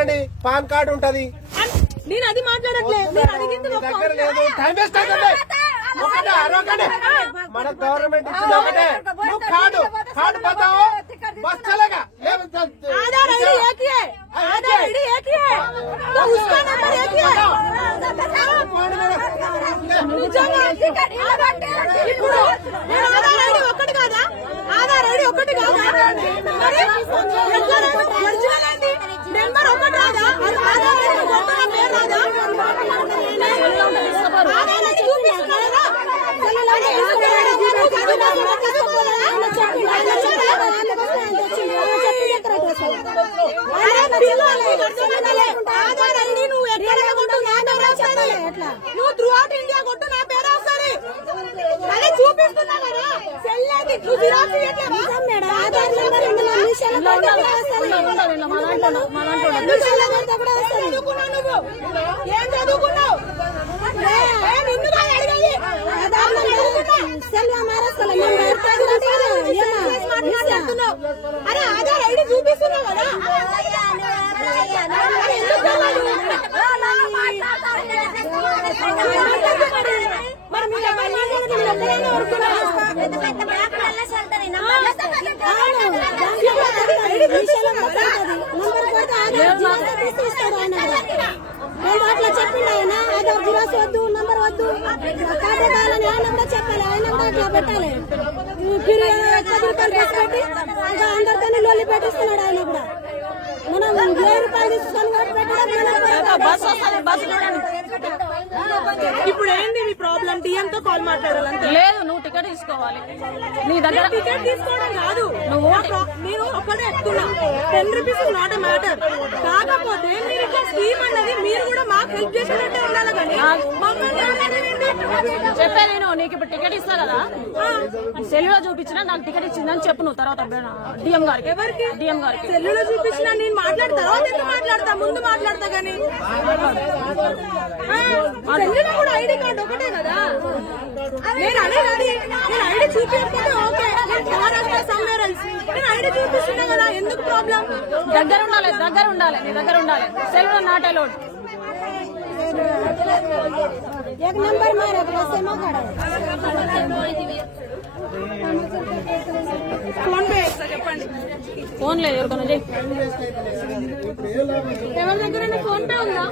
ఉంటదండి pan card ఉంటది నేను అది మాట్లాడట్లేదు నేను అడిగింది మీ ఒక్క దగ్గర లేదు టైం వేస్ట్ అవుతుంది ఒకటే అరవకండి మన గవర్నమెంట్ ఇచ్చింది ఒకటే నువ్వు కార్డు కార్డు బతావో బస్ చలేగా లేదు, आधार आईडी एक ही है आधार आईडी एक ही है तो उसका नंबर एक ही है నిజంగా ఇప్పుడు నువ్వు త్రూ అవుట్ ఇండియా కొట్టు నా పేరు వస్తుంది అదే చూపిస్తున్నా కదా సెల్లేది నువ్వు జిరాక్స్ ఆధార్ నెంబర్ ఇందులో నిమిషాల కొట్టు వస్తుంది. నిమిషాల కొడితే కూడా వస్తుంది. చదువుకున్నావు నువ్వు ఏం చదువుకున్నావు ఏ, ఏ, నిన్ను కాదు అడిగేది. ఆధార్ నెంబర్ సెల్వ మారేసుకోలే మాట్లాడుతున్నావు అరే ఆధార్ ఐడి చూపిస్తున్నావు కదా అరే ఎందుకు కావాలి? మరి అట్లా చెప్పిండు ఆయన వద్దు నంబర్ వద్దు కార్డు కావాలని ఆయన కూడా చెప్పాలి ఆయన కూడా అట్లా పెట్టాలి పది రూపాయలు పెట్టి అందరితో లొల్లి పెట్టిస్తున్నాడు ఆయన కూడా. మనం వెయ్యి రూపాయలు తీసుకొని ఓటు పెట్టడం బస్ ఇప్పుడు ఏంది మీ ప్రాబ్లం? తో కాల్ మాట్లాడాలంటే లేదు నువ్వు టికెట్ తీసుకోవాలి. నీ దగ్గర టికెట్ తీసుకోవడం కాదు. నువ్వు నేను ఒకటే చెప్తున్నా. Ten rupees not matter. కాకపోతే మీరు చెప్పే నేను నీకు ఇప్పుడు టికెట్ ఇస్తా కదా? సెల్వా చూపించిన నాకు టికెట్ ఇచ్చిందని చెప్పు నువ్వు తర్వాత డిఎం గారికి. ఎవరికి? డిఎం గారికి. సెల్లులో చూపించిన నేను మాట్లాడతా. తర్వాత ఎందుకు మాట్లాడతా? ముందు మాట్లాడతా సెల్లులో కూడా ఐడి కార్డు ఒకటే కదా? నేను అనేది నేను ఐడి చూపించకపోతే ఓకే. నేను మహారాష్ట్ర సమ్వేర్ ఎల్స్ నేను ఐడి చూపిస్తున్నా కదా ఎందుకు ప్రాబ్లం దగ్గర ఉండాలి దగ్గర ఉండాలి నీ దగ్గర ఉండాలి సెల్వా నాట్ అలౌడ్ एक नंबर मारे बस में खड़ा ఫోన్ పే చేస్తా చెప్పండి ఫోన్ లేదు ఎవరికైనా చెయ్యి ఎవరి దగ్గర ఫోన్ పే ఉందా